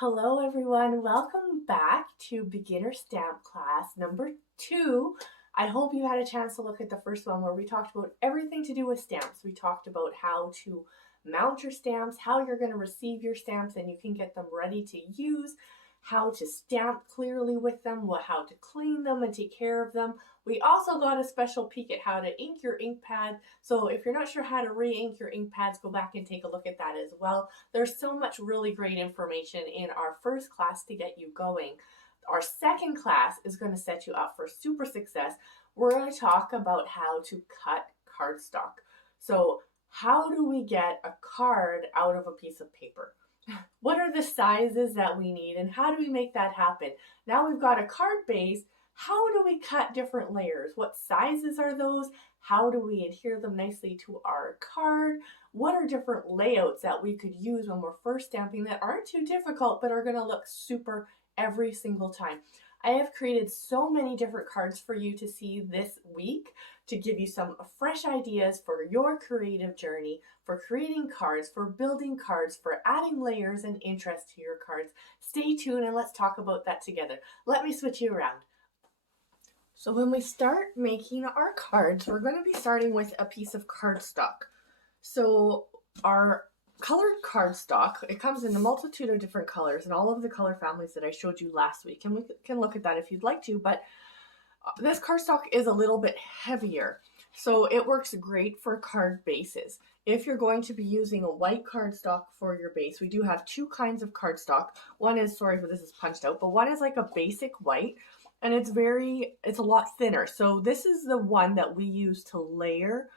Hello everyone, welcome back to beginner stamp class number 2. I hope you had a chance to look at the first one where we talked about everything to do with stamps. We talked about how to mount your stamps, how you're going to receive your stamps and you can get them ready to use, how to stamp clearly with them, how to clean them and take care of them. We also got a special peek at how to ink your ink pad. So if you're not sure how to re-ink your ink pads, go back and take a look at that as well. There's so much really great information in our first class to get you going. Our second class is going to set you up for super success. We're going to talk about how to cut cardstock. So how do we get a card out of a piece of paper? What are the sizes that we need and how do we make that happen? Now we've got a card base. How do we cut different layers? What sizes are those? How do we adhere them nicely to our card? What are different layouts that we could use when we're first stamping that aren't too difficult but are going to look super every single time? I have created so many different cards for you to see this week to give you some fresh ideas for your creative journey, for creating cards, for building cards, for adding layers and interest to your cards. Stay tuned and let's talk about that together. Let me switch you around. So when we start making our cards, we're going to be starting with a piece of cardstock. So our colored cardstock, it comes in a multitude of different colors and all of the color families that I showed you last week. And we can look at that if you'd like to, but this cardstock is a little bit heavier. So it works great for card bases. If you're going to be using a white cardstock for your base, we do have two kinds of cardstock. One is, sorry for this is punched out, but one is like a basic white and it's a lot thinner. So this is the one that we use to layer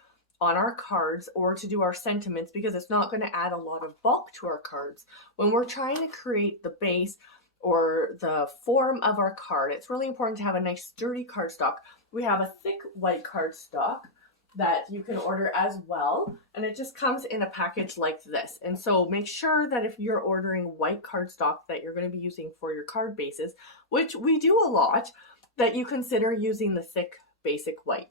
on our cards or to do our sentiments because it's not going to add a lot of bulk to our cards. When we're trying to create the base or the form of our card, it's really important to have a nice sturdy cardstock. We have a thick white cardstock that you can order as well, and it just comes in a package like this. And so make sure that if you're ordering white cardstock that you're going to be using for your card bases, which we do a lot, that you consider using the thick basic white.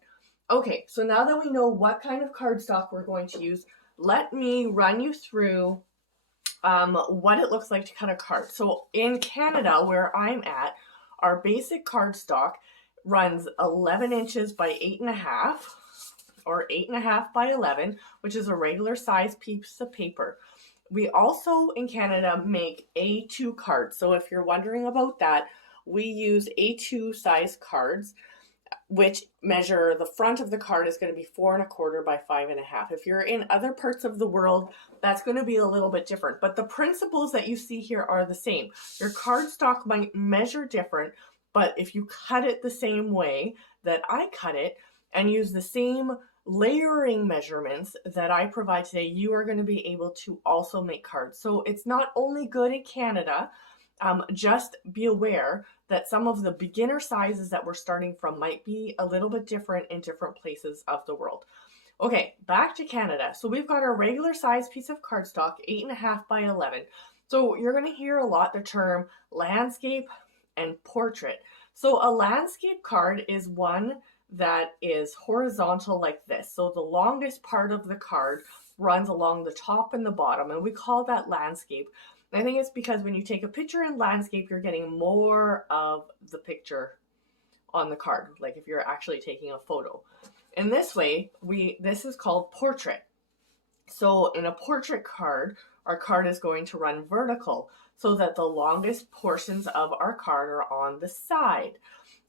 Okay, so now that we know what kind of cardstock we're going to use, let me run you through what it looks like to cut a card. So in Canada, where I'm at, our basic cardstock runs 11 inches by 8.5 or 8.5 by 11, which is a regular size piece of paper. We also in Canada make A2 cards. So if you're wondering about that, we use A2 size cards, which measure the front of the card is going to be 4.25 by 5.5. If you're in other parts of the world, that's going to be a little bit different. But the principles that you see here are the same. Your cardstock might measure different, but if you cut it the same way that I cut it and use the same layering measurements that I provide today, you are going to be able to also make cards. So it's not only good in Canada, just be aware that some of the beginner sizes that we're starting from might be a little bit different in different places of the world. Okay, back to Canada. So we've got our regular size piece of cardstock, 8.5 by 11. So you're going to hear a lot the term landscape and portrait. So a landscape card is one that is horizontal like this. So the longest part of the card runs along the top and the bottom, and we call that landscape. I think it's because when you take a picture in landscape, you're getting more of the picture on the card, like if you're actually taking a photo. In this way, this is called portrait. So in a portrait card, our card is going to run vertical so that the longest portions of our card are on the side.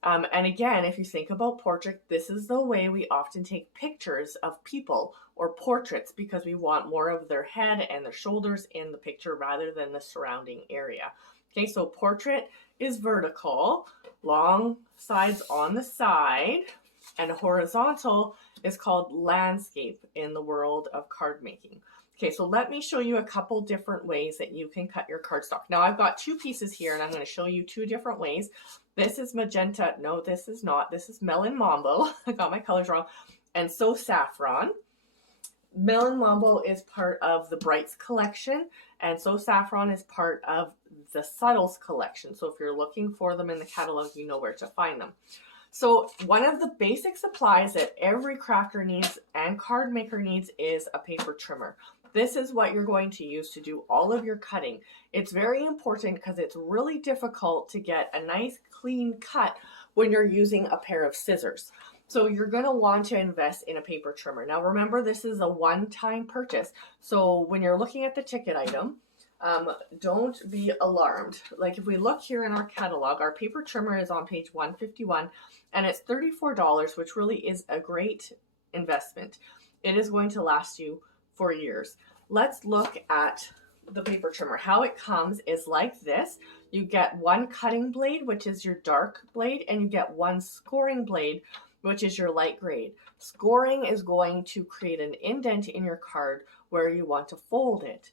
And again, if you think about portrait, this is the way we often take pictures of people or portraits because we want more of their head and their shoulders in the picture rather than the surrounding area. Okay, so portrait is vertical, long sides on the side, and horizontal is called landscape in the world of card making. Okay, so let me show you a couple different ways that you can cut your cardstock. Now I've got two pieces here and I'm going to show you two different ways. This is magenta. No, this is not. This is melon mambo. I got my colors wrong. And so saffron. Melon mambo is part of the Brights collection and so saffron is part of the Subtles collection. So if you're looking for them in the catalog, you know where to find them. So one of the basic supplies that every crafter needs and card maker needs is a paper trimmer. this is what you're going to use to do all of your cutting. It's very important because it's really difficult to get a nice clean cut when you're using a pair of scissors. So you're going to want to invest in a paper trimmer. Now remember, this is a one-time purchase. So when you're looking at the ticket item, don't be alarmed. Like if we look here in our catalog, our paper trimmer is on page 151 and it's $34, which really is a great investment. It is going to last you for years. Let's look at the paper trimmer. How it comes is like this. You get one cutting blade, which is your dark blade, and you get one scoring blade, which is your light grade. Scoring is going to create an indent in your card where you want to fold it,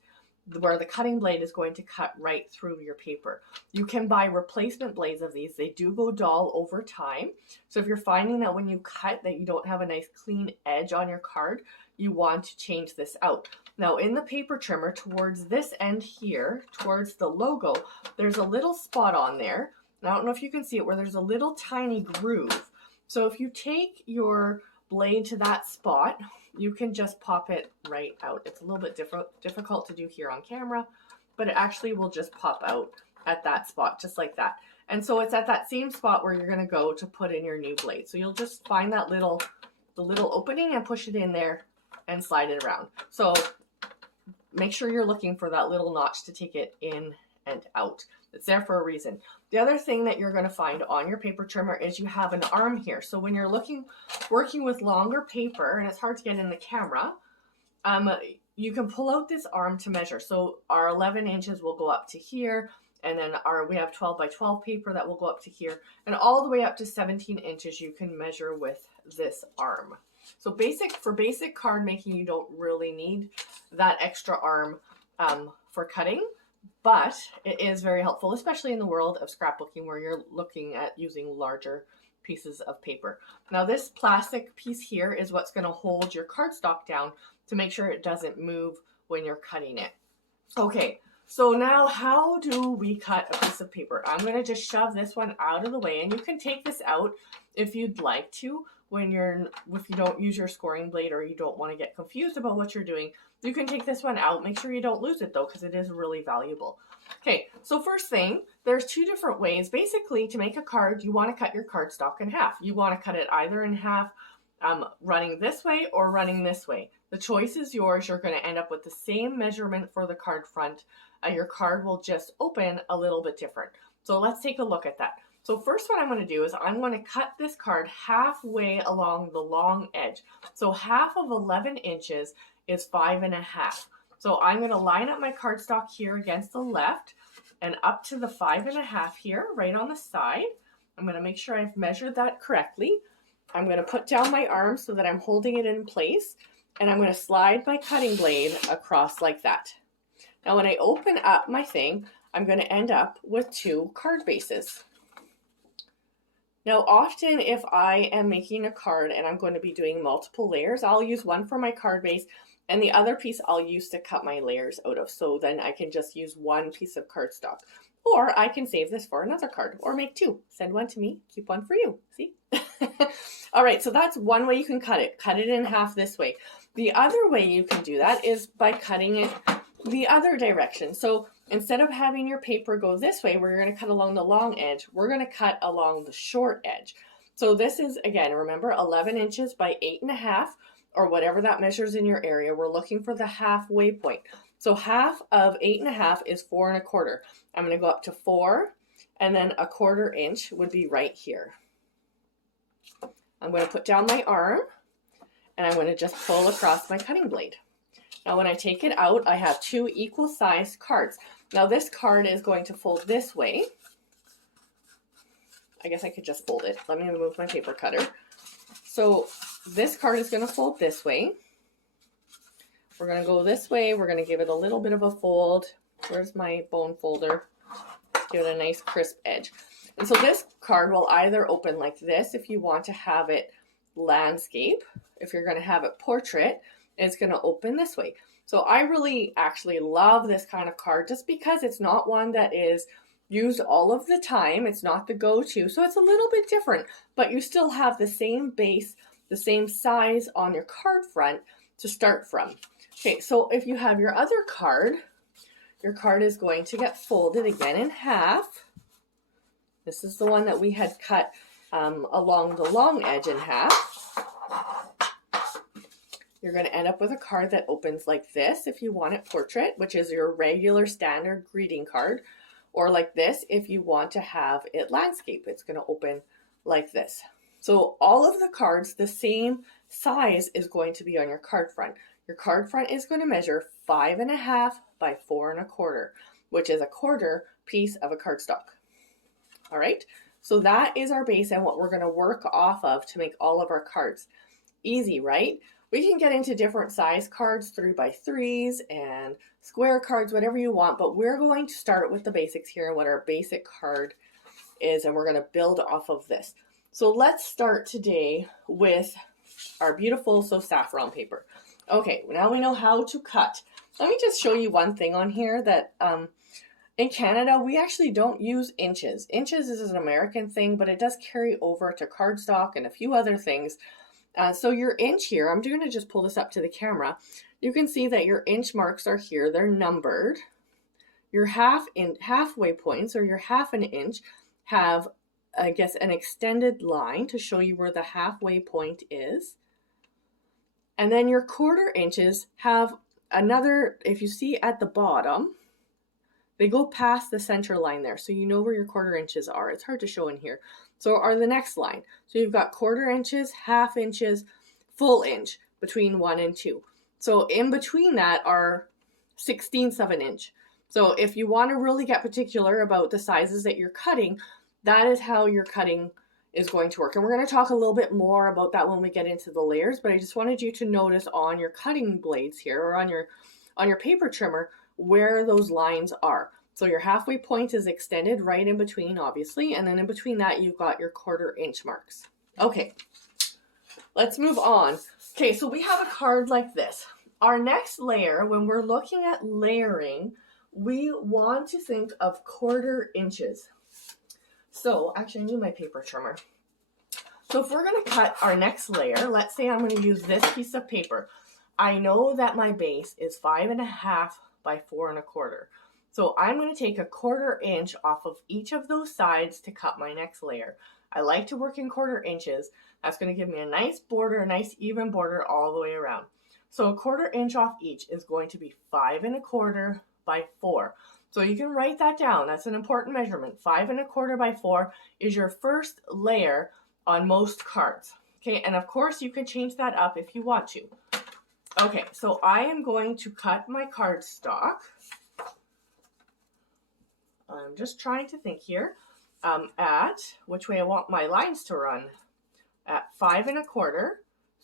where the cutting blade is going to cut right through your paper. You can buy replacement blades of these. They do go dull over time. So if you're finding that when you cut that you don't have a nice clean edge on your card, you want to change this out. Now in the paper trimmer, towards this end here, towards the logo, there's a little spot on there. I don't know if you can see it, where there's a little tiny groove. So if you take your blade to that spot, you can just pop it right out. It's a little bit difficult to do here on camera, but it actually will just pop out at that spot, just like that. And so it's at that same spot where you're gonna go to put in your new blade. So you'll just find that the little opening and push it in there and slide it around. So make sure you're looking for that little notch to take it in and out. It's there for a reason. The other thing that you're going to find on your paper trimmer is you have an arm here. So when you're working with longer paper, and it's hard to get in the camera, you can pull out this arm to measure. So our 11 inches will go up to here, and then we have 12 by 12 paper that will go up to here, and all the way up to 17 inches you can measure with this arm. So for basic card making, you don't really need that extra arm for cutting, but it is very helpful, especially in the world of scrapbooking where you're looking at using larger pieces of paper. Now this plastic piece here is what's going to hold your cardstock down to make sure it doesn't move when you're cutting it. Okay, so now how do we cut a piece of paper? I'm going to just shove this one out of the way, and you can take this out if you'd like to. If you don't use your scoring blade or you don't want to get confused about what you're doing, you can take this one out. Make sure you don't lose it though, because it is really valuable. Okay, so first thing, there's two different ways. Basically, to make a card, you want to cut your cardstock in half. You want to cut it either in half running this way or running this way. The choice is yours. You're going to end up with the same measurement for the card front. Your card will just open a little bit different. So let's take a look at that. So first what I'm going to do is I'm going to cut this card halfway along the long edge. So half of 11 inches is 5.5. So I'm going to line up my cardstock here against the left and up to the 5.5 here, right on the side. I'm going to make sure I've measured that correctly. I'm going to put down my arm so that I'm holding it in place, and I'm going to slide my cutting blade across like that. Now when I open up my thing, I'm going to end up with 2 card bases. Now, often if I am making a card and I'm going to be doing multiple layers, I'll use one for my card base and the other piece I'll use to cut my layers out of. So then I can just use one piece of cardstock. Or I can save this for another card or make 2. Send one to me, keep one for you. See? All right, so that's one way you can cut it. Cut it in half this way. The other way you can do that is by cutting it the other direction. So instead of having your paper go this way, where you're going to cut along the long edge, we're going to cut along the short edge. So this is, again, remember, 11 inches by 8.5, or whatever that measures in your area. We're looking for the halfway point. So half of 8.5 is 4.25. I'm going to go up to 4, and then 1/4 inch would be right here. I'm going to put down my arm, and I'm going to just pull across my cutting blade. Now when I take it out, I have 2 equal sized cards. Now this card is going to fold this way. I guess I could just fold it. Let me remove my paper cutter. So this card is going to fold this way. We're going to go this way. We're going to give it a little bit of a fold. Where's my bone folder? Give it a nice crisp edge. And so this card will either open like this if you want to have it landscape. If you're going to have it portrait, it's going to open this way. So I really actually love this kind of card just because it's not one that is used all of the time. It's not the go-to. So it's a little bit different, but you still have the same base, the same size on your card front to start from. Okay, so if you have your other card, your card is going to get folded again in half. This is the one that we had cut along the long edge in half. You're going to end up with a card that opens like this if you want it portrait, which is your regular standard greeting card, or like this if you want to have it landscape. It's going to open like this. So all of the cards, the same size is going to be on your card front. Your card front is going to measure 5.5 by 4.25, which is a quarter piece of a cardstock. All right, so that is our base and what we're going to work off of to make all of our cards. Easy, right? We can get into different size cards, 3x3s and square cards, whatever you want, but we're going to start with the basics here and what our basic card is, and we're going to build off of this. So let's start today with our beautiful saffron paper. Okay, now we know how to cut. Let me just show you one thing on here that in Canada, we actually don't use inches. Inches is an American thing, but it does carry over to cardstock and a few other things. So your inch here, I'm going to just pull this up to the camera. You can see that your inch marks are here. They're numbered. Your halfway points, or your half an inch, have, I guess, an extended line to show you where the halfway point is. And then your quarter inches have another, if you see at the bottom, they go past the center line there. So you know where your quarter inches are. It's hard to show in here. So are the next line. So you've got quarter inches, half inches, full inch between 1 and 2. So in between that are 1/16 of an inch. So if you want to really get particular about the sizes that you're cutting, that is how your cutting is going to work. And we're going to talk a little bit more about that when we get into the layers, but I just wanted you to notice on your cutting blades here, or on your paper trimmer, where those lines are. So your halfway point is extended right in between, obviously, and then in between that you've got your quarter inch marks. Okay, let's move on. Okay, so we have a card like this. Our next layer, when we're looking at layering, we want to think of quarter inches. So, actually, I need my paper trimmer. So if we're going to cut our next layer, let's say I'm going to use this piece of paper. I know that my base is 5.5 by 4.25. So I'm going to take a quarter inch off of each of those sides to cut my next layer. I like to work in quarter inches. That's going to give me a nice border, a nice even border all the way around. So a quarter inch off each is going to be 5.25 by 4. So you can write that down. That's an important measurement. 5.25 by 4 is your first layer on most cards. Okay, and of course you can change that up if you want to. Okay, so I am going to cut my cardstock. I'm just trying to think here at which way I want my lines to run. At 5.25.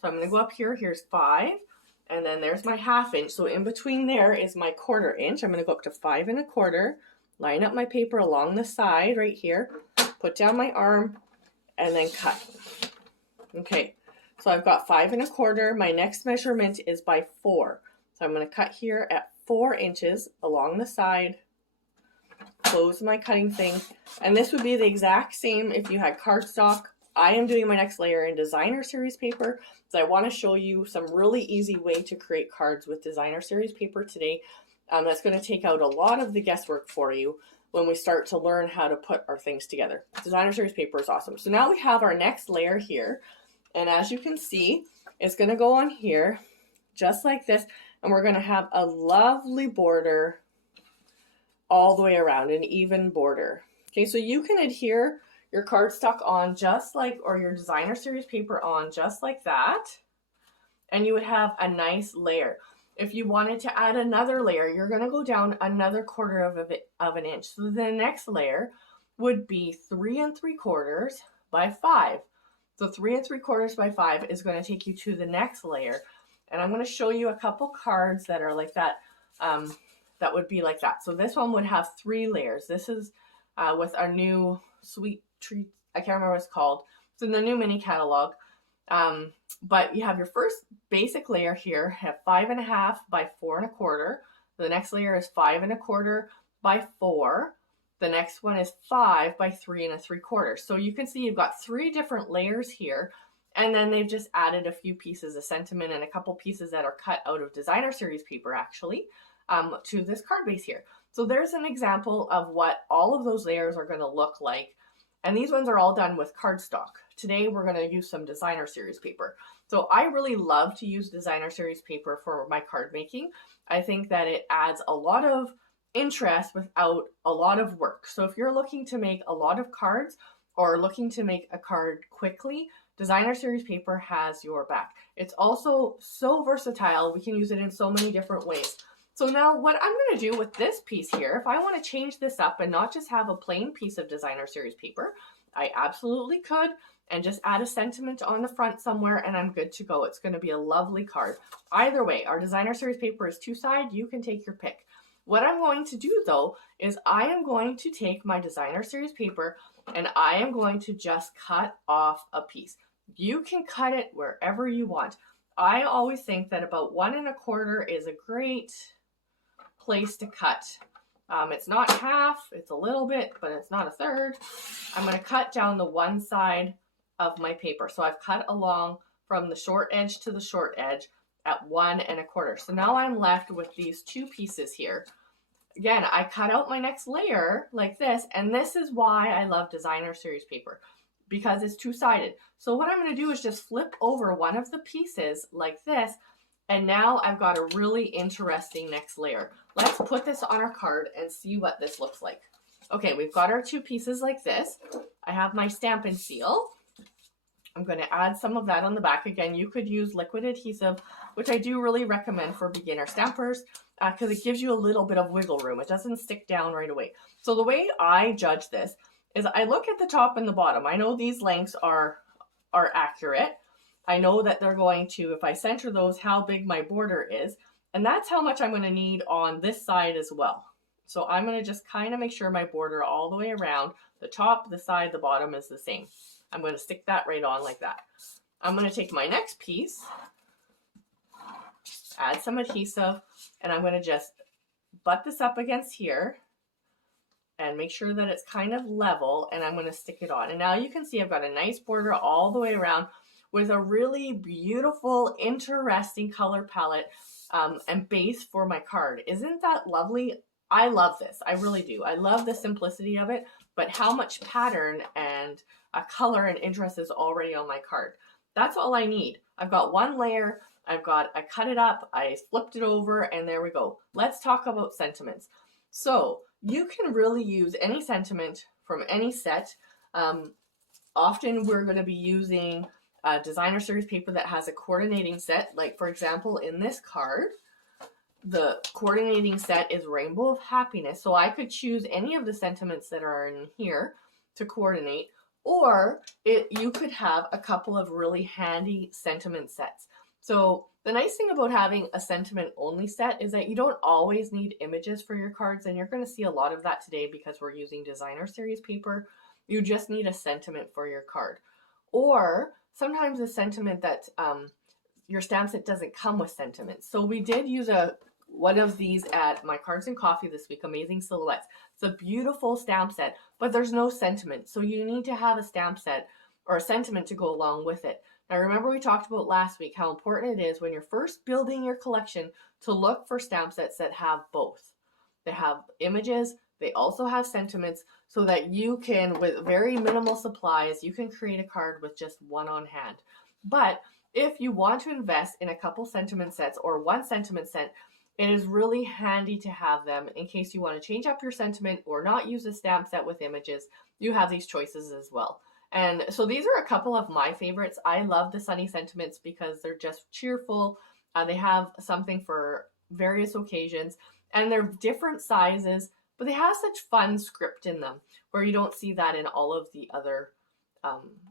So I'm going to go up here. Here's 5. And then there's my half inch. So in between there is my quarter inch. I'm going to go up to 5.25. Line up my paper along the side right here. Put down my arm and then cut. Okay. So I've got 5.25. My next measurement is by 4. So I'm going to cut here at 4 inches along the side. Close my cutting thing. And this would be the exact same if you had cardstock. I am doing my next layer in designer series paper, so I want to show you some really easy way to create cards with designer series paper today. That's going to take out a lot of the guesswork for you when we start to learn how to put our things together. Designer series paper is awesome. So now we have our next layer here, and as you can see, it's going to go on here just like this, and we're going to have a lovely border all the way around, an even border. Okay, so you can adhere your cardstock on just like, or your designer series paper on just like that, and you would have a nice layer. If you wanted to add another layer, you're going to go down another quarter of an inch. So the next layer would be 3.75 by 5. So 3.75 by 5 is going to take you to the next layer, and I'm going to show you a couple cards that are like that. That would be like that. So this one would have 3 layers. This is with our new Sweet Treat, I can't remember what it's called. It's in the new mini catalog. But you have your first basic layer here, have 5.5 by 4.25. The next layer is 5.25 by 4. The next one is 5 by 3.75. So you can see you've got 3 different layers here, And then they've just added a few pieces of sentiment and a couple pieces that are cut out of designer series paper actually to this card base here. So there's an example of what all of those layers are going to look like. And these ones are all done with cardstock. Today we're going to use some designer series paper. So I really love to use designer series paper for my card making. I think that it adds a lot of interest without a lot of work. So if you're looking to make a lot of cards or looking to make a card quickly, designer series paper has your back. It's also so versatile. We can use it in so many different ways. So now what I'm going to do with this piece here, if I want to change this up and not just have a plain piece of designer series paper, I absolutely could, and just add a sentiment on the front somewhere and I'm good to go. It's going to be a lovely card. Either way, our designer series paper is two-sided. You can take your pick. What I'm going to do though is I am going to take my designer series paper and I am going to just cut off a piece. You can cut it wherever you want. I always think that about 1 1/4 is a great place to cut. It's not half, it's a little bit, but it's not a third. I'm going to cut down the one side of my paper. So I've cut along from the short edge to the short edge at 1 1/4. So now I'm left with these two pieces here. Again, I cut out my next layer like this, and this is why I love designer series paper, because it's two-sided. So what I'm going to do is just flip over one of the pieces like this, and now I've got a really interesting next layer. Let's put this on our card and see what this looks like. Okay, we've got our two pieces like this. I have my Stampin' Seal. I'm going to add some of that on the back. Again, you could use liquid adhesive, which I do really recommend for beginner stampers because it gives you a little bit of wiggle room. It doesn't stick down right away. So the way I judge this is I look at the top and the bottom. I know these lengths are accurate. I know that they're going to, if I center those, how big my border is. And that's how much I'm going to need on this side as well. So I'm going to just kind of make sure my border all the way around, the top, the side, the bottom is the same. I'm going to stick that right on like that. I'm going to take my next piece, add some adhesive, and I'm going to just butt this up against here and make sure that it's kind of level, and I'm going to stick it on. And now you can see I've got a nice border all the way around with a really beautiful, interesting color palette and base for my card. Isn't that lovely? I love this. I really do. I love the simplicity of it, but how much pattern and color and interest is already on my card. That's all I need. I've got one layer. I cut it up. I flipped it over, and there we go. Let's talk about sentiments. So you can really use any sentiment from any set. Often we're going to be using a designer series paper that has a coordinating set. Like for example, in this card, the coordinating set is Rainbow of Happiness. So I could choose any of the sentiments that are in here to coordinate, or you could have a couple of really handy sentiment sets. So the nice thing about having a sentiment only set is that you don't always need images for your cards, and you're going to see a lot of that today because we're using designer series paper. You just need a sentiment for your card. Or sometimes a sentiment that your stamp set doesn't come with sentiments. So we did use one of these at My Cards and Coffee this week, Amazing Silhouettes. It's a beautiful stamp set, but there's no sentiment. So you need to have a stamp set or a sentiment to go along with it. Now remember we talked about last week how important it is when you're first building your collection to look for stamp sets that have both. They have images, they also have sentiments, so that you can, with very minimal supplies, you can create a card with just one on hand. But if you want to invest in a couple sentiment sets or one sentiment set, it is really handy to have them in case you want to change up your sentiment or not use a stamp set with images. You have these choices as well. And so these are a couple of my favorites. I love the Sunny Sentiments because they're just cheerful. They have something for various occasions, and they're different sizes, but they have such fun script in them where you don't see that in all of the other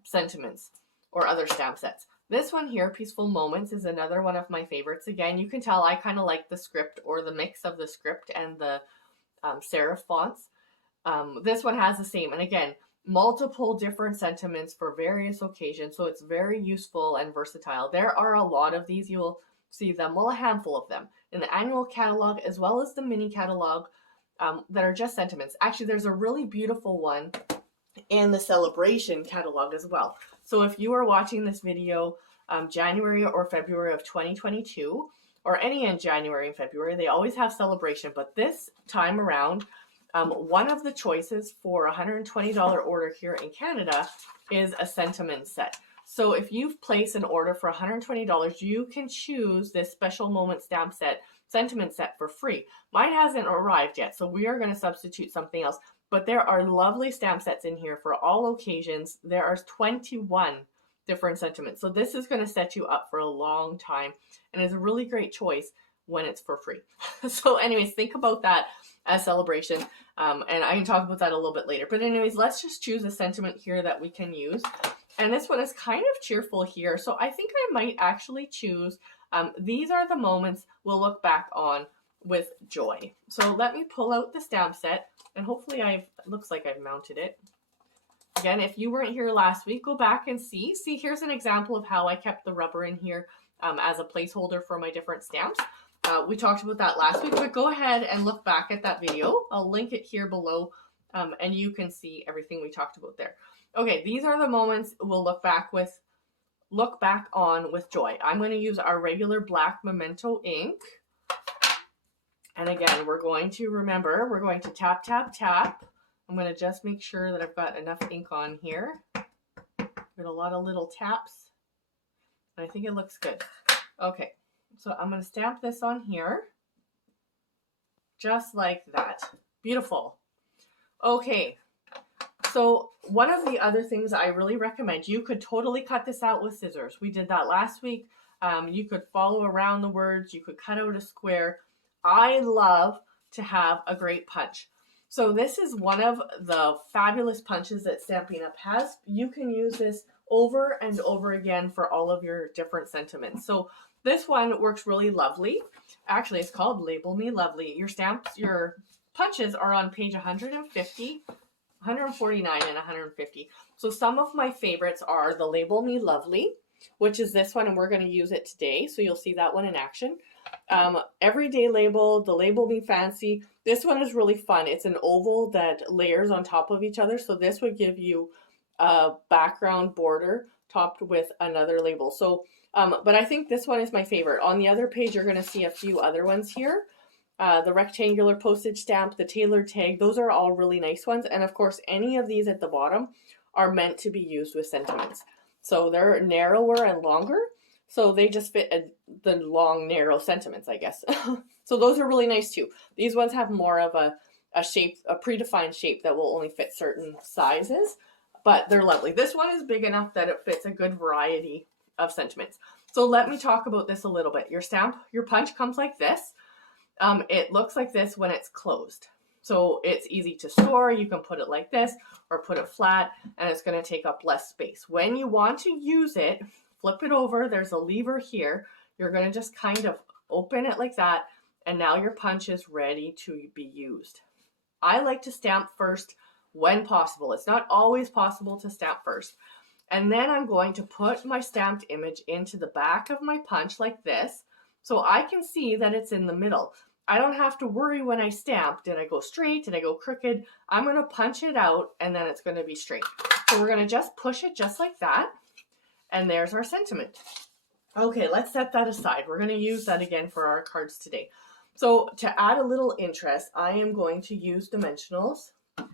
sentiments or other stamp sets. This one here, Peaceful Moments, is another one of my favorites. Again, you can tell I kind of like the script or the mix of the script and the serif fonts. This one has the same. And again, multiple different sentiments for various occasions. So it's very useful and versatile. There are a lot of these. You will see them, well, a handful of them in the annual catalog as well as the mini catalog that are just sentiments. Actually, there's a really beautiful one in the celebration catalog as well. So if you are watching this video January or February of 2022, or any in January and February, they always have celebration. But this time around, one of the choices for a $120 order here in Canada is a sentiment set. So if you've placed an order for $120, you can choose this special moment stamp set, sentiment set, for free. Mine hasn't arrived yet, so we are going to substitute something else. But there are lovely stamp sets in here for all occasions. There are 21 different sentiments. So this is going to set you up for a long time, and is a really great choice when it's for free. So anyways, think about that as celebration. And I can talk about that a little bit later. But anyways, let's just choose a sentiment here that we can use. And this one is kind of cheerful here. So I think I might actually choose, these are the moments we'll look back on with joy. So let me pull out the stamp set, and hopefully it looks like I've mounted it. Again, if you weren't here last week, go back and see. See, here's an example of how I kept the rubber in here as a placeholder for my different stamps. We talked about that last week, but go ahead and look back at that video. I'll link it here below, and you can see everything we talked about there. Okay, these are the moments we'll look back on with joy. I'm going to use our regular black Memento ink. And again, we're going to tap, tap, tap. I'm going to just make sure that I've got enough ink on here. Got a lot of little taps. I think it looks good. Okay, so I'm going to stamp this on here. Just like that. Beautiful. Okay, so one of the other things I really recommend, you could totally cut this out with scissors. We did that last week. You could follow around the words. You could cut out a square. I love to have a great punch. So this is one of the fabulous punches that Stampin' Up! Has. You can use this over and over again for all of your different sentiments. So this one works really lovely. Actually, it's called Label Me Lovely. Your punches are on page 150, 149, and 150. So some of my favorites are the Label Me Lovely, which is this one, and we're going to use it today. So you'll see that one in action. Everyday Label, the Label Me Fancy. This one is really fun. It's an oval that layers on top of each other. So this would give you a background border topped with another label. So, but I think this one is my favorite. On the other page, you're going to see a few other ones here. The rectangular postage stamp, the tailored tag, those are all really nice ones. And of course, any of these at the bottom are meant to be used with sentiments. So they're narrower and longer. So they just fit the long, narrow sentiments, I guess. So those are really nice too. These ones have more of a shape, a predefined shape that will only fit certain sizes, but they're lovely. This one is big enough that it fits a good variety of sentiments. So let me talk about this a little bit. Your punch comes like this. It looks like this when it's closed. So it's easy to store. You can put it like this or put it flat, and it's going to take up less space. When you want to use it, flip it over. There's a lever here. You're going to just kind of open it like that, and now your punch is ready to be used. I like to stamp first when possible. It's not always possible to stamp first. And then I'm going to put my stamped image into the back of my punch like this, so I can see that it's in the middle. I don't have to worry when I stamp, did I go straight, did I go crooked? I'm going to punch it out, and then it's going to be straight. So we're going to just push it just like that, and there's our sentiment. Okay, let's set that aside. We're going to use that again for our cards today. So to add a little interest, I am going to use Dimensionals. You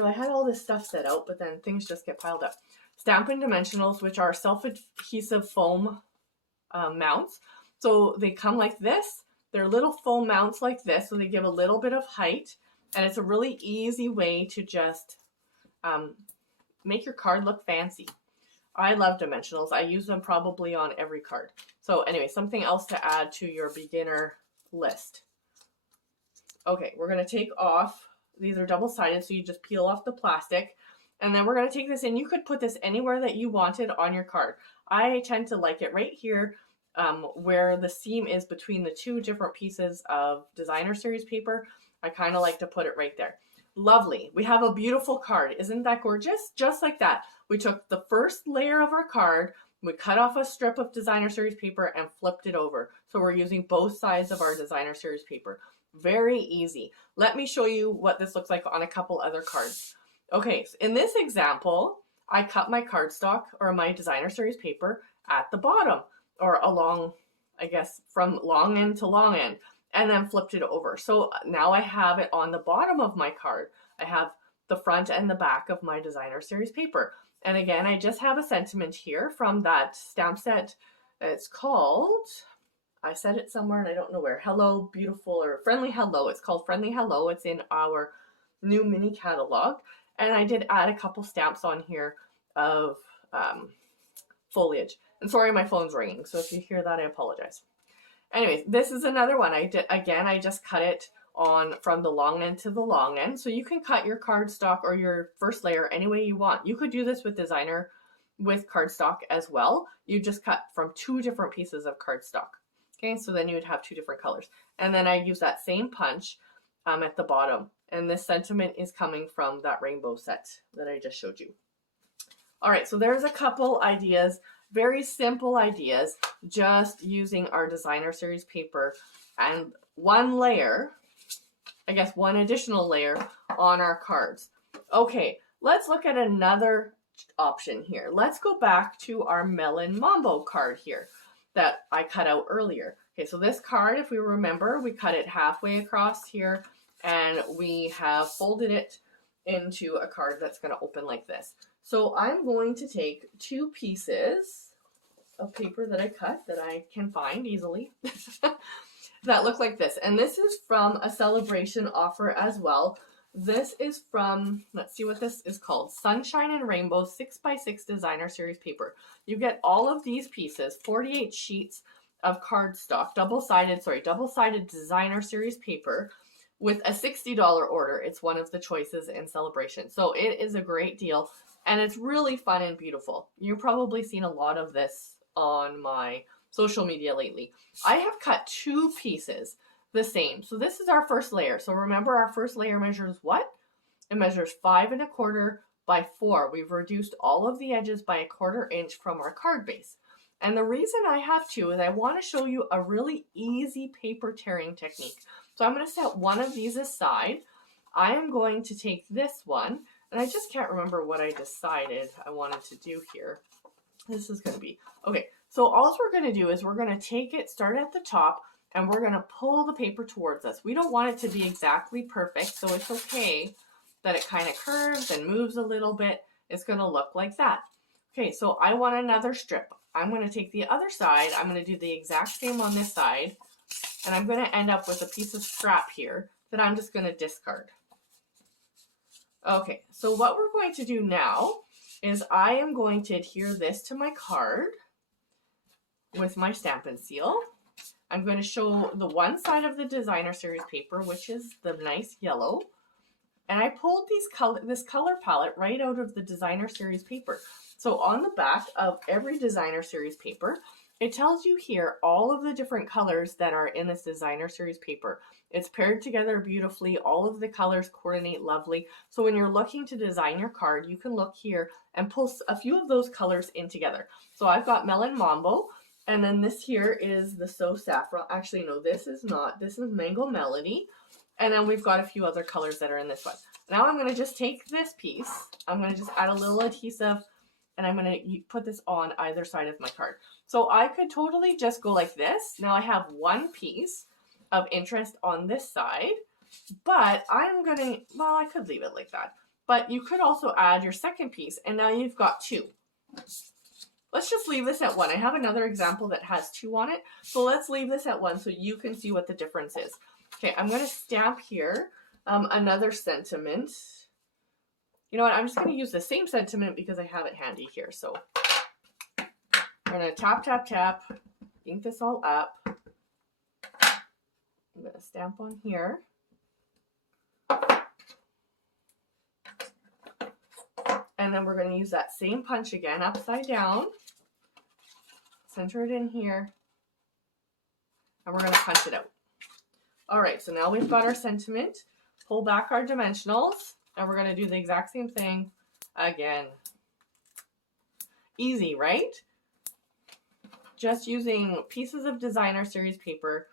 know, I had all this stuff set out, but then things just get piled up. Stampin' Dimensionals, which are self-adhesive foam mounts. So they come like this. They're little foam mounts like this, so they give a little bit of height, and it's a really easy way to just make your card look fancy. I love Dimensionals. I use them probably on every card. So anyway, something else to add to your beginner list. Okay, we're going to take off. These are double-sided, so you just peel off the plastic. And then we're going to take this in. You could put this anywhere that you wanted on your card. I tend to like it right here where the seam is between the two different pieces of designer series paper. I kind of like to put it right there. Lovely. We have a beautiful card. Isn't that gorgeous? Just like that. We took the first layer of our card, we cut off a strip of designer series paper and flipped it over. So we're using both sides of our designer series paper. Very easy. Let me show you what this looks like on a couple other cards. Okay, so in this example, I cut my cardstock or my designer series paper at the bottom or along, I guess, from long end to long end, and then flipped it over. So now I have it on the bottom of my card. I have the front and the back of my designer series paper. And again, I just have a sentiment here from that stamp set. It's called, I said it somewhere and I don't know where, Hello Beautiful or Friendly Hello. It's called Friendly Hello. It's in our new mini catalog. And I did add a couple stamps on here of foliage. And sorry, my phone's ringing, so if you hear that, I apologize. Anyways, this is another one. I just cut it on from the long end to the long end. So you can cut your cardstock or your first layer any way you want. You could do this with designer with cardstock as well. You just cut from 2 different pieces of cardstock. Okay, so then you would have 2 different colors. And then I use that same punch at the bottom. And this sentiment is coming from that rainbow set that I just showed you. All right, so there's a couple ideas, very simple ideas, just using our designer series paper and one layer, I guess one additional layer on our cards. Okay, let's look at another option here. Let's go back to our Melon Mambo card here that I cut out earlier. Okay, so this card, if we remember, we cut it halfway across here and we have folded it into a card that's going to open like this. So I'm going to take 2 pieces of paper that I cut that I can find easily that look like this. And this is from a celebration offer as well. This is from, let's see what this is called, Sunshine and Rainbow 6x6 Designer Series paper. You get all of these pieces, 48 sheets of cardstock, double-sided Designer Series paper with a $60 order. It's one of the choices in celebration. So it is a great deal and it's really fun and beautiful. You've probably seen a lot of this on my social media lately. I have cut 2 pieces the same. So this is our first layer. So remember, our first layer measures what? It measures 5 1/4 by 4. We've reduced all of the edges by 1/4 inch from our card base. And the reason I have 2 is I want to show you a really easy paper tearing technique. So I'm going to set one of these aside. I am going to take this one, and I just can't remember what I decided I wanted to do here. This is going to be, okay, so all we're going to do is we're going to take it, start at the top, and we're going to pull the paper towards us. We don't want it to be exactly perfect, so it's okay that it kind of curves and moves a little bit. It's going to look like that. Okay, so I want another strip. I'm going to take the other side. I'm going to do the exact same on this side, and I'm going to end up with a piece of scrap here that I'm just going to discard. Okay, so what we're going to do now is I am going to adhere this to my card with my Stampin' Seal. I'm going to show the one side of the Designer Series paper, which is the nice yellow. And I pulled this color palette right out of the Designer Series paper. So on the back of every Designer Series paper, it tells you here all of the different colors that are in this Designer Series paper. It's paired together beautifully. All of the colors coordinate lovely. So when you're looking to design your card, you can look here and pull a few of those colors in together. So I've got Melon Mambo, and then this here is the So Saffron. Actually, no, this is not. This is Mango Melody. And then we've got a few other colors that are in this one. Now I'm going to just take this piece. I'm going to just add a little adhesive, and I'm going to put this on either side of my card. So I could totally just go like this. Now I have one piece of interest on this side, but I'm going to, well, I could leave it like that. But you could also add your second piece, and now you've got 2. Let's just leave this at 1. I have another example that has 2 on it. So let's leave this at 1 so you can see what the difference is. Okay, I'm going to stamp here another sentiment. You know what? I'm just going to use the same sentiment because I have it handy here. So I'm going to tap, tap, tap, ink this all up. I'm going to stamp on here. And then we're going to use that same punch again, upside down. Center it in here. And we're going to punch it out. All right, so now we've got our sentiment. Pull back our dimensionals. And we're going to do the exact same thing again. Easy, right? Just using pieces of Designer Series paper.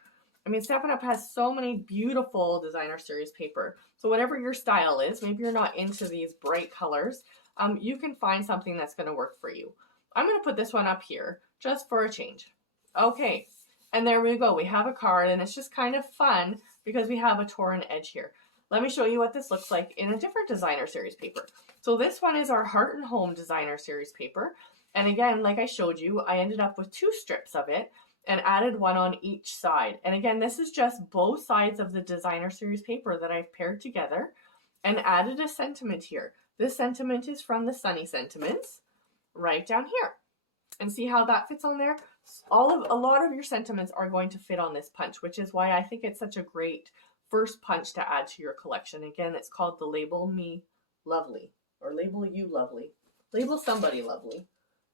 I mean, Stampin' Up! Has so many beautiful Designer Series paper. So whatever your style is, maybe you're not into these bright colors, you can find something that's going to work for you. I'm going to put this one up here just for a change. Okay, and there we go. We have a card, and it's just kind of fun because we have a torn edge here. Let me show you what this looks like in a different designer series paper. So this one is our Heart and Home designer series paper. And again, like I showed you, I ended up with 2 strips of it and added one on each side. And again, this is just both sides of the designer series paper that I've paired together and added a sentiment here. This sentiment is from the Sunny Sentiments right down here. And see how that fits on there? A lot of your sentiments are going to fit on this punch, which is why I think it's such a great first punch to add to your collection. Again, it's called the Label Me Lovely, or Label You Lovely. Label somebody lovely.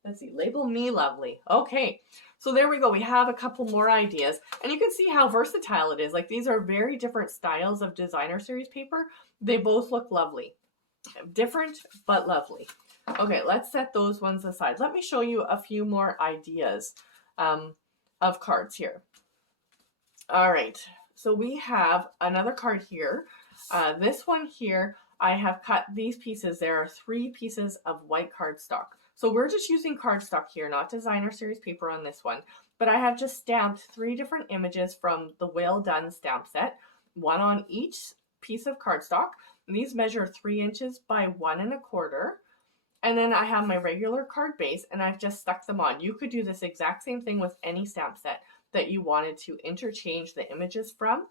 Let's see, Label Me Lovely. Okay, so there we go. We have a couple more ideas, and you can see how versatile it is. Like, these are very different styles of designer series paper. They both look lovely. Different, but lovely. Okay, let's set those ones aside. Let me show you a few more ideas of cards here. All right, so we have another card here. This one here, I have cut these pieces. There are 3 pieces of white cardstock. So we're just using cardstock here, not designer series paper on this one. But I have just stamped 3 different images from the Well Done stamp set, one on each piece of cardstock. And these measure 3 inches by 1 1/4. And then I have my regular card base, and I've just stuck them on. You could do this exact same thing with any stamp set that you wanted to interchange the images from.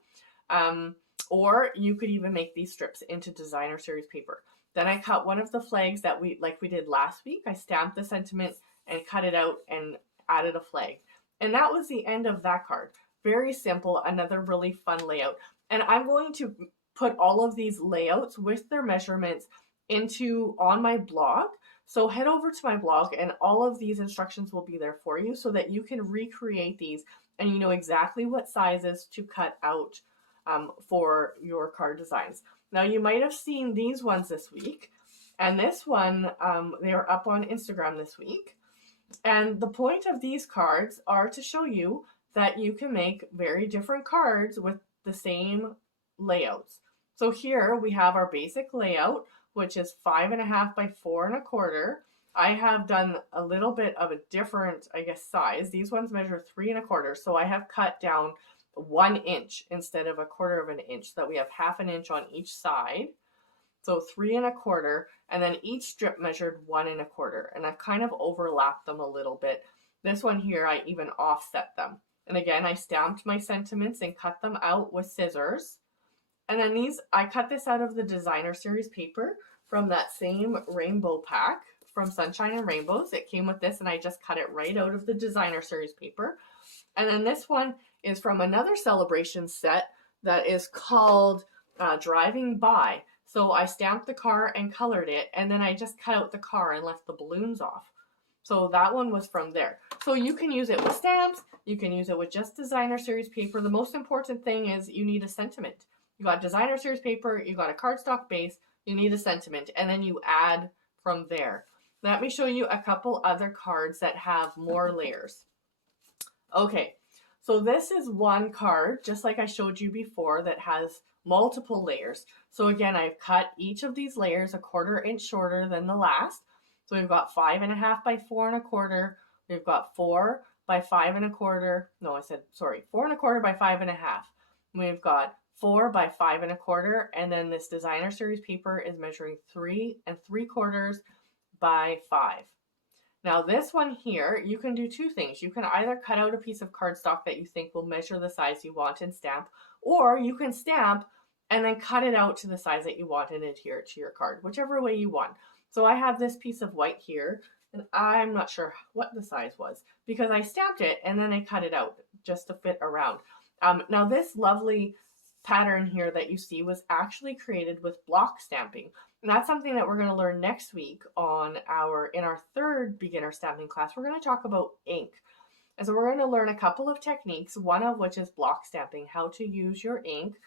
Or you could even make these strips into designer series paper. Then I cut one of the flags that we did last week. I stamped the sentiment and cut it out and added a flag. And that was the end of that card. Very simple, another really fun layout. And I'm going to put all of these layouts with their measurements on my blog. So head over to my blog, and all of these instructions will be there for you so that you can recreate these and you know exactly what sizes to cut out for your card designs. Now, you might have seen these ones this week, and this one, they are up on Instagram this week. And the point of these cards are to show you that you can make very different cards with the same layouts. So here we have our basic layout, which is 5.5 by 4 1/4. I have done a little bit of a different, size. These ones measure 3 1/4. So I have cut down 1 inch instead of 1/4 of an inch, so that we have 1/2 inch on each side. So 3 1/4, and then each strip measured 1 1/4, and I've kind of overlapped them a little bit. This one here, I even offset them. And again, I stamped my sentiments and cut them out with scissors. And then these, I cut this out of the designer series paper from that same rainbow pack from Sunshine and Rainbows. It came with this, and I just cut it right out of the designer series paper. And then this one is from another celebration set that is called Driving By. So I stamped the car and colored it, and then I just cut out the car and left the balloons off. So that one was from there. So you can use it with stamps, you can use it with just designer series paper. The most important thing is you need a sentiment. You got designer series paper, you got a cardstock base, you need a sentiment, and then you add from there. Let me show you a couple other cards that have more layers. Okay, so this is one card, just like I showed you before, that has multiple layers. So again, I've cut each of these layers 1/4 inch shorter than the last. So we've got 5.5 by 4 1/4. We've got 4 by 5 1/4. No, 4 1/4 by 5.5. We've got 4 by 5 1/4, and then this designer series paper is measuring 3 3/4 by 5. Now this one here, you can do 2 things. You can either cut out a piece of cardstock that you think will measure the size you want and stamp, or you can stamp and then cut it out to the size that you want and adhere it to your card, whichever way you want. So I have this piece of white here, and I'm not sure what the size was because I stamped it and then I cut it out just to fit around. Now this lovely pattern here that you see was actually created with block stamping. And that's something that we're going to learn next week in our 3rd beginner stamping class. We're going to talk about ink. And so we're going to learn a couple of techniques, one of which is block stamping, how to use your ink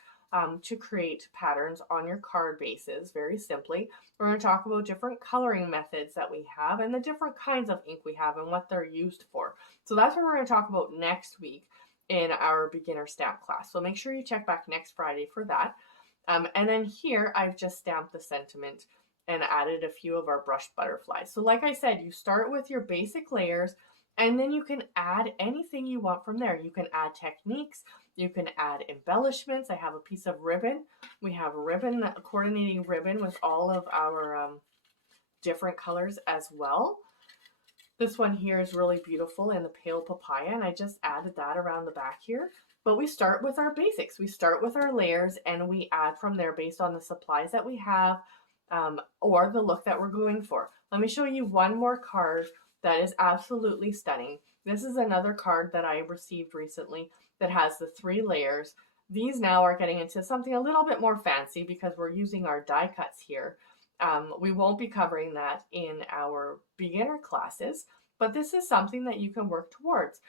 to create patterns on your card bases very simply. We're going to talk about different coloring methods that we have and the different kinds of ink we have and what they're used for. So that's what we're going to talk about next week in our beginner stamp class. So make sure you check back next Friday for that. And then here I've just stamped the sentiment and added a few of our brushed butterflies. So like I said, you start with your basic layers and then you can add anything you want from there. You can add techniques, you can add embellishments. I have a piece of ribbon. We have ribbon, coordinating ribbon with all of our different colors as well. This one here is really beautiful in the pale papaya, and I just added that around the back here. But we start with our basics. We start with our layers and we add from there based on the supplies that we have or the look that we're going for. Let me show you one more card that is absolutely stunning. This is another card that I received recently that has the 3 layers. These now are getting into something a little bit more fancy because we're using our die cuts here. We won't be covering that in our beginner classes, but this is something that you can work towards.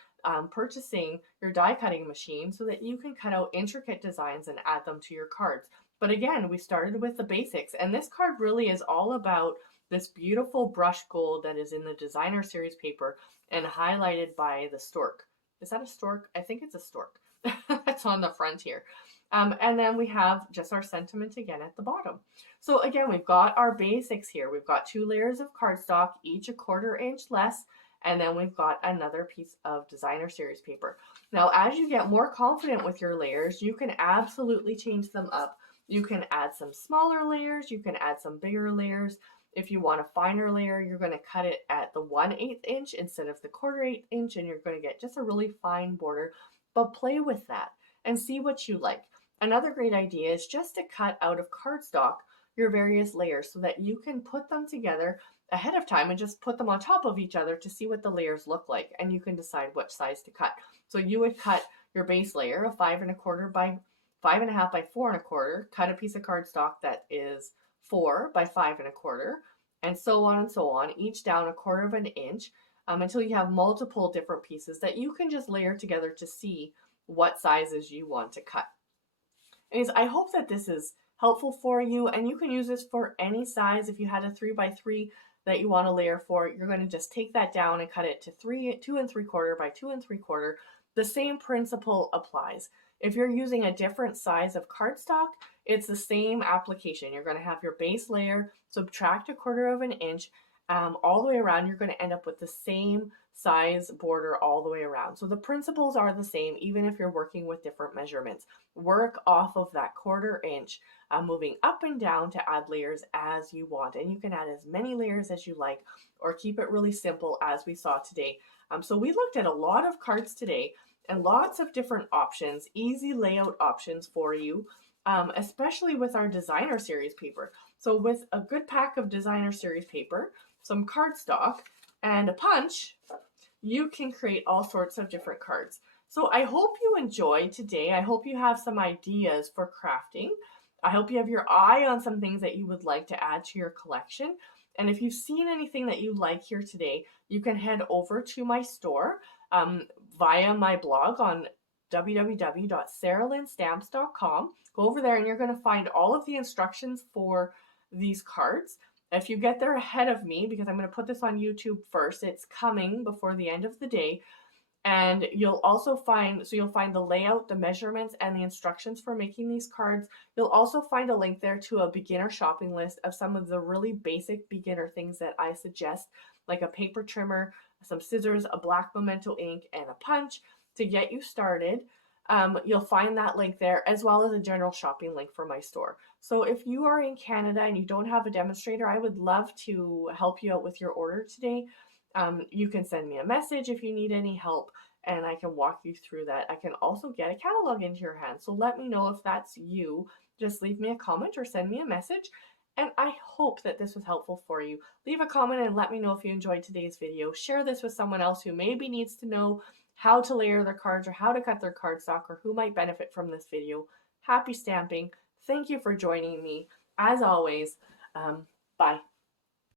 Purchasing your die cutting machine so that you can cut out intricate designs and add them to your cards. But again, we started with the basics, and this card really is all about this beautiful brush gold that is in the designer series paper and highlighted by the stork. Is that a stork? I think it's a stork. That's on the front here. And then we have just our sentiment again at the bottom. So again, we've got our basics here. We've got 2 layers of cardstock, each a 1/4 inch less, and then we've got another piece of designer series paper. Now, as you get more confident with your layers, you can absolutely change them up. You can add some smaller layers, you can add some bigger layers. If you want a finer layer, you're going to cut it at the 1/8 inch instead of the 1/4 inch, and you're going to get just a really fine border. But play with that and see what you like. Another great idea is just to cut out of cardstock your various layers so that you can put them together ahead of time and just put them on top of each other to see what the layers look like, and you can decide which size to cut. So you would cut your base layer of 5 1/4 by 5 1/2 by 4 1/4, cut a piece of cardstock that is 4 by 5 1/4, and so on, each down a 1/4 inch until you have multiple different pieces that you can just layer together to see what sizes you want to cut. Anyways, I hope that this is helpful for you, and you can use this for any size. If you had a 3 by 3 that you want to layer for, you're going to just take that down and cut it to 2 3/4 by 2 3/4. The same principle applies. If you're using a different size of cardstock, it's the same application. You're going to have your base layer, subtract a 1/4 inch, all the way around. You're going to end up with the same size border all the way around. So the principles are the same, even if you're working with different measurements. Work off of that 1/4 inch, moving up and down to add layers as you want. And you can add as many layers as you like, or keep it really simple as we saw today. So we looked at a lot of cards today and lots of different options, easy layout options for you, especially with our designer series paper. So with a good pack of designer series paper, some cardstock, and a punch, you can create all sorts of different cards. So I hope you enjoyed today. I hope you have some ideas for crafting. I hope you have your eye on some things that you would like to add to your collection. And if you've seen anything that you like here today, you can head over to my store via my blog on www.sarahlynstamps.com. Go over there and you're going to find all of the instructions for these cards. If you get there ahead of me, because I'm going to put this on YouTube first, it's coming before the end of the day. And you'll also find, so you'll find the layout, the measurements, and the instructions for making these cards. You'll also find a link there to a beginner shopping list of some of the really basic beginner things that I suggest, like a paper trimmer, some scissors, a black memento ink, and a punch to get you started. You'll find that link there, as well as a general shopping link for my store. So if you are in Canada and you don't have a demonstrator, I would love to help you out with your order today. You can send me a message if you need any help, and I can walk you through that. I can also get a catalog into your hands. So let me know if that's you. Just leave me a comment or send me a message. And I hope that this was helpful for you. Leave a comment and let me know if you enjoyed today's video. Share this with someone else who maybe needs to know how to layer their cards or how to cut their cardstock, or who might benefit from this video. Happy stamping. Thank you for joining me. As always, bye.